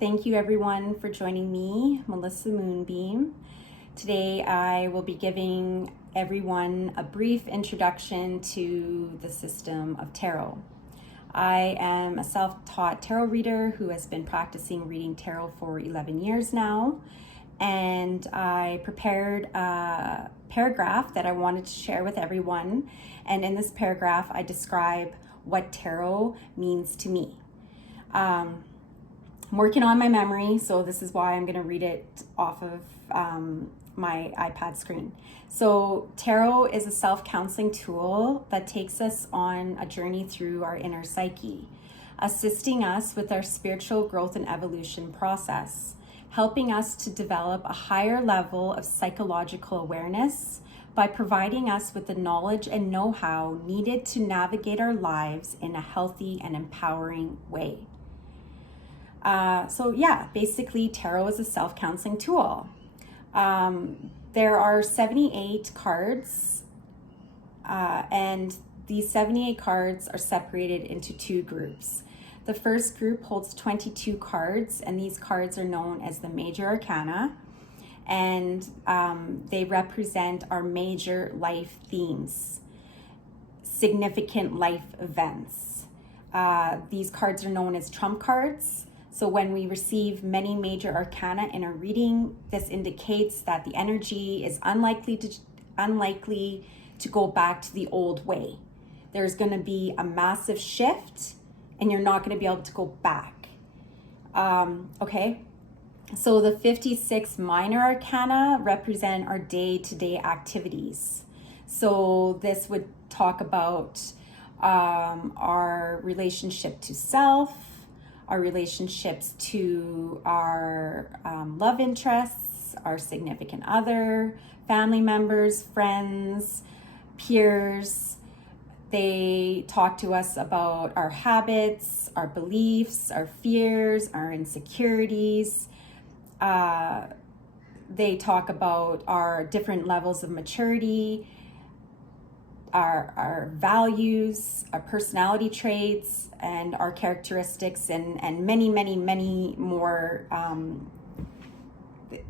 Thank you everyone for joining me, Melissa Moonbeam. Today I will be giving everyone a brief introduction to the system of tarot. I am a self-taught tarot reader who has been practicing reading tarot for 11 years now, and I prepared a paragraph that I wanted to share with everyone, and in this paragraph I describe what tarot means to me. I'm working on my memory, so this is why I'm going to read it off of my iPad screen. So tarot is a self-counseling tool that takes us on a journey through our inner psyche, assisting us with our spiritual growth and evolution process, helping us to develop a higher level of psychological awareness by providing us with the knowledge and know-how needed to navigate our lives in a healthy and empowering way. Basically tarot is a self-counseling tool. There are 78 cards, and these 78 cards are separated into two groups. The first group holds 22 cards, and these cards are known as the major arcana, and they represent our major life themes, significant life events. These cards are known as trump cards. So when we receive many major arcana in a reading, this indicates that the energy is unlikely to go back to the old way. There's going to be a massive shift, and you're not going to be able to go back. Okay, so the 56 minor arcana represent our day-to-day activities. So this would talk about our relationship to self, our relationships to our love interests, our significant other, family members, friends, peers. They talk to us about our habits, our beliefs, our fears, our insecurities. They talk about our different levels of maturity, our values, our personality traits, and our characteristics, and many more.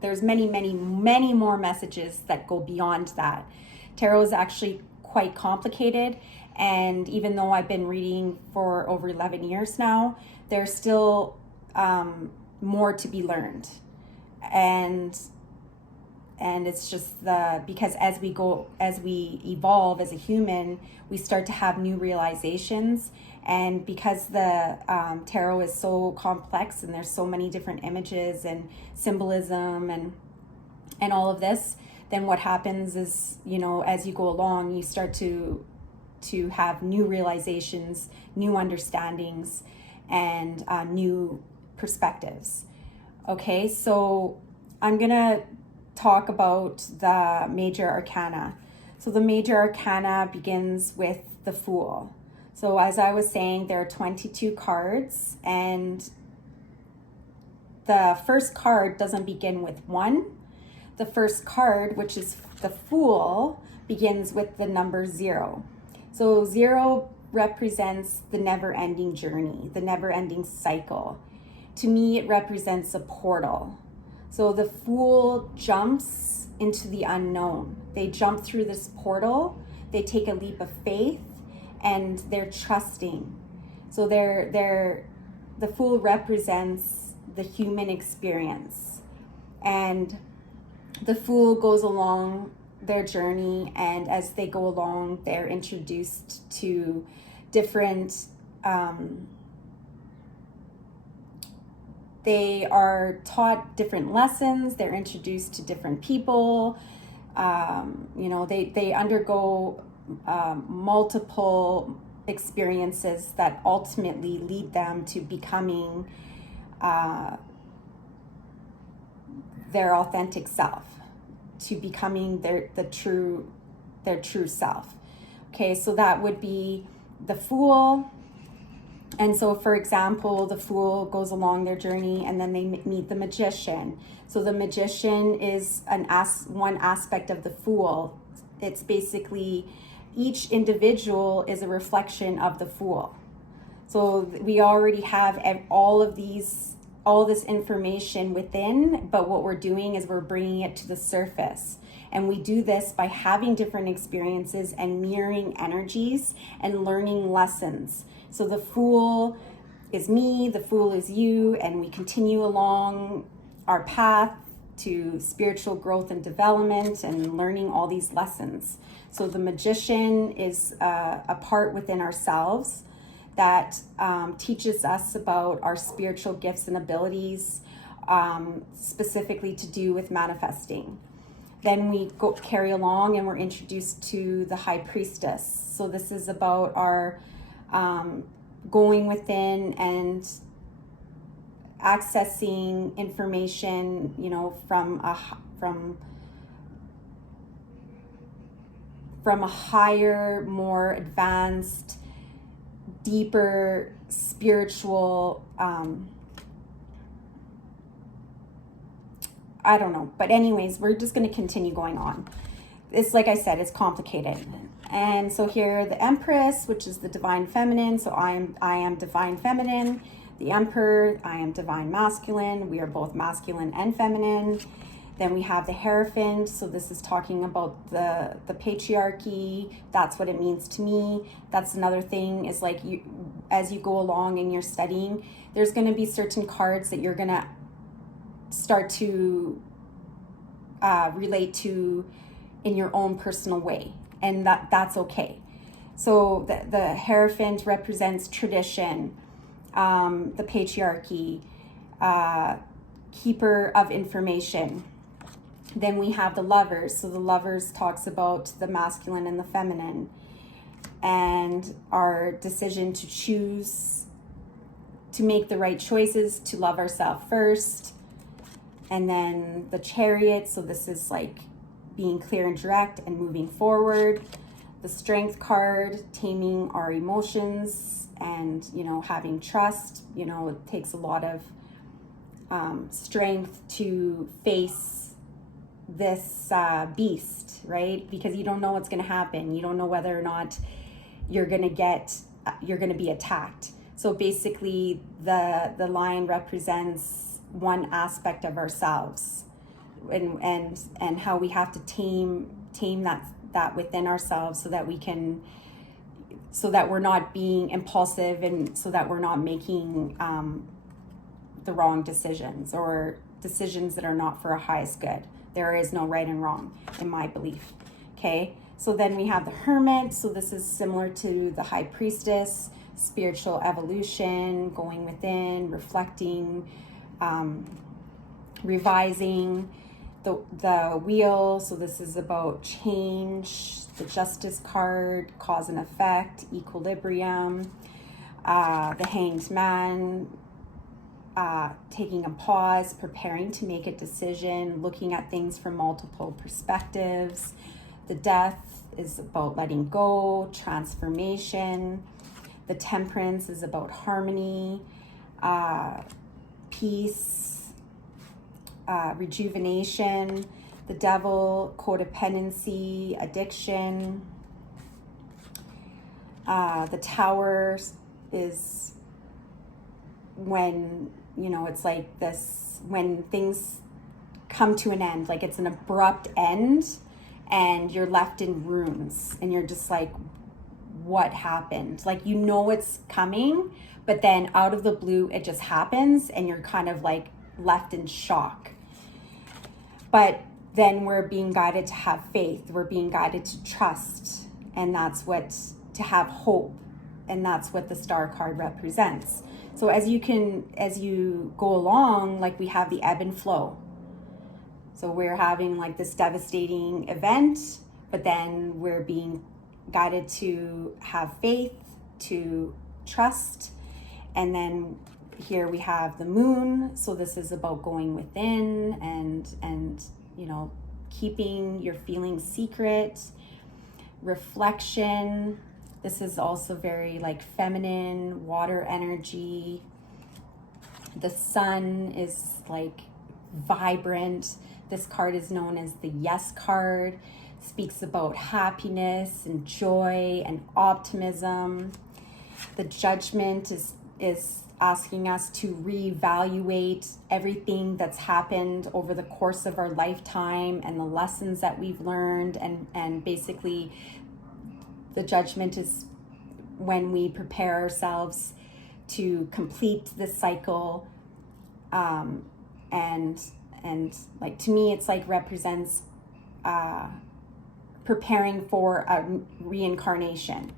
There's many more messages that go beyond that. Tarot is actually quite complicated, and even though I've been reading for over 11 years now, there's still more to be learned. And it's just because as we evolve as a human, we start to have new realizations. And because the tarot is so complex and there's so many different images and symbolism and all of this, then what happens is, as you go along, you start to have new realizations, new understandings, and new perspectives. Okay, so I'm gonna talk about the major arcana. So the major arcana begins with the Fool. So as I was saying, there are 22 cards, and the first card doesn't begin with 1. The first card, which is the Fool, begins with the number 0. So 0 represents the never-ending journey, the never-ending cycle. To me, it represents a portal. So the Fool jumps into the unknown. They jump through this portal, they take a leap of faith, and they're trusting. So the Fool represents the human experience. And the Fool goes along their journey, and as they go along, they're introduced to different they are taught different lessons. They're introduced to different people. They undergo multiple experiences that ultimately lead them to becoming their authentic self, to becoming their true self. Okay, so that would be the Fool. And so, for example, the Fool goes along their journey, and then they meet the Magician. So the Magician is one aspect of the Fool. It's basically each individual is a reflection of the Fool. So we already have all of all this information within, but what we're doing is we're bringing it to the surface. And we do this by having different experiences and mirroring energies and learning lessons. So the Fool is me, the Fool is you, and we continue along our path to spiritual growth and development and learning all these lessons. So the Magician is a part within ourselves that teaches us about our spiritual gifts and abilities, specifically to do with manifesting. Then we carry along and we're introduced to the High Priestess. So this is about our going within and accessing information, you know, from a higher, more advanced, deeper spiritual, I don't know. But anyways, we're just going to continue going on. It's like I said, it's complicated. And so here, the Empress, which is the divine feminine. So I am divine feminine. The Emperor, I am divine masculine. We are both masculine and feminine. Then we have the Hierophant. So this is talking about the patriarchy. That's what it means to me. That's another thing, is like, you, as you go along and you're studying, there's going to be certain cards that you're going to start to relate to in your own personal way, and that's okay. So the Hierophant represents tradition, the patriarchy, keeper of information. Then we have the Lovers. So the Lovers talks about the masculine and the feminine, and our decision to choose to make the right choices, to love ourselves first. And then the Chariot, so this is like being clear and direct and moving forward. The Strength card, taming our emotions and, you know, having trust. You know, it takes a lot of strength to face this beast, right? Because you don't know what's going to happen. You don't know whether or not you're going to be attacked. So basically the Lion represents one aspect of ourselves, and how we have to tame that within ourselves, so that we're not being impulsive, and so that we're not making the wrong decisions, or decisions that are not for our highest good. There is no right and wrong, in my belief. Okay, so then we have the Hermit. So this is similar to the High Priestess, spiritual evolution, going within, reflecting, revising. The Wheel, so this is about change. The Justice card, cause and effect, equilibrium. The Hanged Man, taking a pause, preparing to make a decision, looking at things from multiple perspectives. The Death is about letting go, transformation. The Temperance is about harmony, peace, rejuvenation. The Devil, codependency, addiction. The Tower is when, you know, it's like this, when things come to an end, like it's an abrupt end and you're left in ruins and you're just like, what happened? Like, you know it's coming, but then out of the blue it just happens and you're kind of like left in shock. But then we're being guided to have faith, we're being guided to trust, and that's what, to have hope, and that's what the Star card represents. So as you go along, like, we have the ebb and flow. So we're having like this devastating event, but then we're being guided to have faith, to trust. And then here we have the Moon. So this is about going within and you know, keeping your feelings secret. Reflection. This is also very like feminine, water energy. The Sun is like vibrant. This card is known as the Yes card. Speaks about happiness and joy and optimism. The Judgment is asking us to reevaluate everything that's happened over the course of our lifetime and the lessons that we've learned. And basically, the judgment is when we prepare ourselves to complete this cycle. And like, to me, it's like represents preparing for a reincarnation.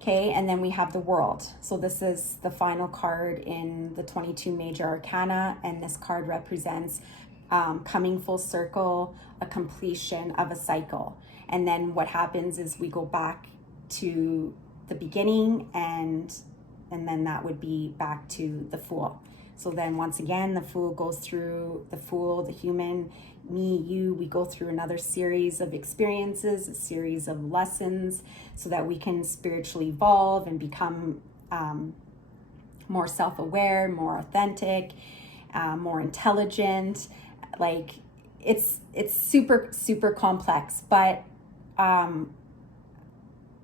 Okay, and then we have the world. So this is the final card in the 22 major arcana, and this card represents coming full circle, a completion of a cycle. And then what happens is we go back to the beginning, and then that would be back to the Fool. So then once again, the Fool goes through, the Fool, the human, me, you, we go through another series of experiences, a series of lessons, so that we can spiritually evolve and become more self-aware, more authentic, more intelligent. Like, it's super, super complex, but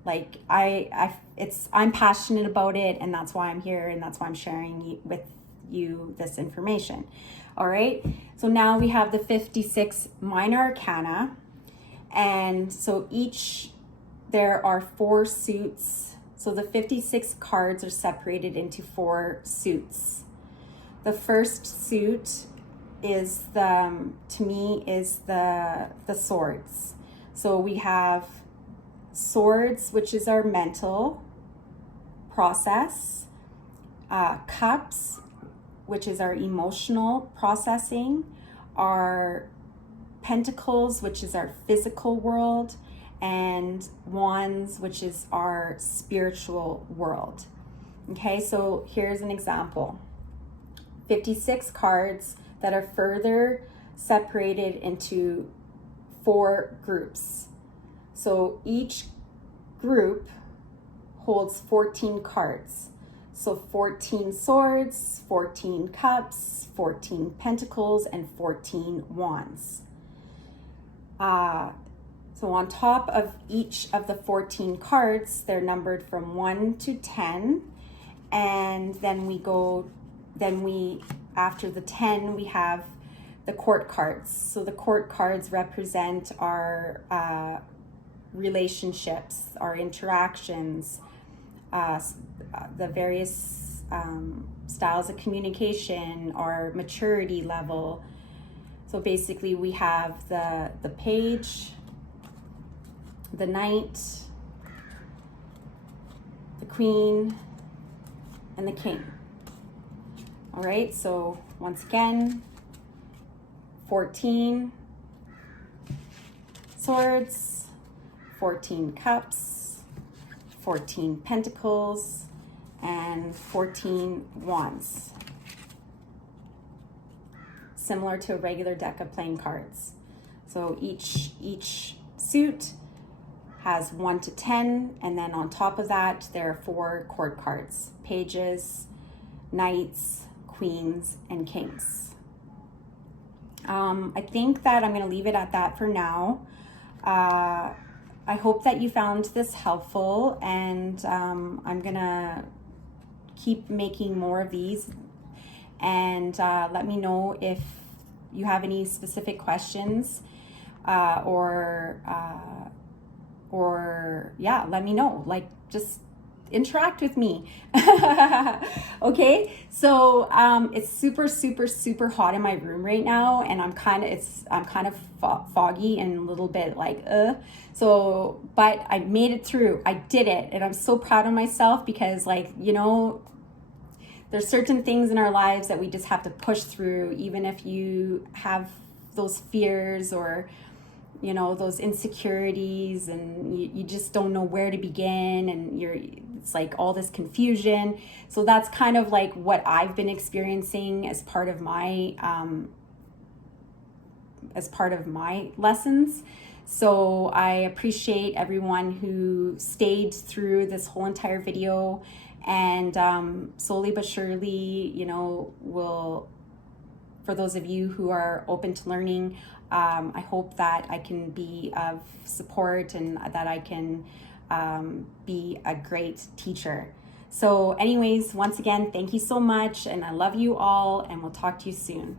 like I'm passionate about it, and that's why I'm here, and that's why I'm sharing with you this information. All right, so now we have the 56 minor arcana, and so there are 4 suits. So the 56 cards are separated into 4 suits. The first suit is the swords. So we have swords, which is our mental process, cups, which is our emotional processing, our pentacles, which is our physical world, and wands, which is our spiritual world. Okay, so here's an example. 56 cards that are further separated into 4 groups. So each group holds 14 cards. So 14 swords, 14 cups, 14 pentacles, and 14 wands. So on top of each of the 14 cards, they're numbered from 1 to 10. And then after the 10, we have the court cards. So the court cards represent our relationships, our interactions, the various styles of communication, our maturity level. So basically we have the page, the knight, the queen, and the king. All right, so once again, 14 swords, 14 cups, 14 pentacles, and 14 wands. Similar to a regular deck of playing cards. So each suit has 1 to 10, and then on top of that, there are 4 court cards: pages, knights, queens, and kings. I think that I'm going to leave it at that for now. I hope that you found this helpful, and I'm going to keep making more of these. And let me know if you have any specific questions, or yeah, let me know. Like, just interact with me. Okay, so it's super, super, super hot in my room right now, and I'm kind of foggy and a little bit like so, but I made it through. I did it, and I'm so proud of myself, because, like, you know, there's certain things in our lives that we just have to push through, even if you have those fears or, you know, those insecurities, and you just don't know where to begin, and it's like all this confusion. So that's kind of like what I've been experiencing as part of my lessons. So I appreciate everyone who stayed through this whole entire video, and slowly but surely, you know, for those of you who are open to learning, I hope that I can be of support, and that I can be a great teacher. So anyways, once again, thank you so much, and I love you all, and we'll talk to you soon.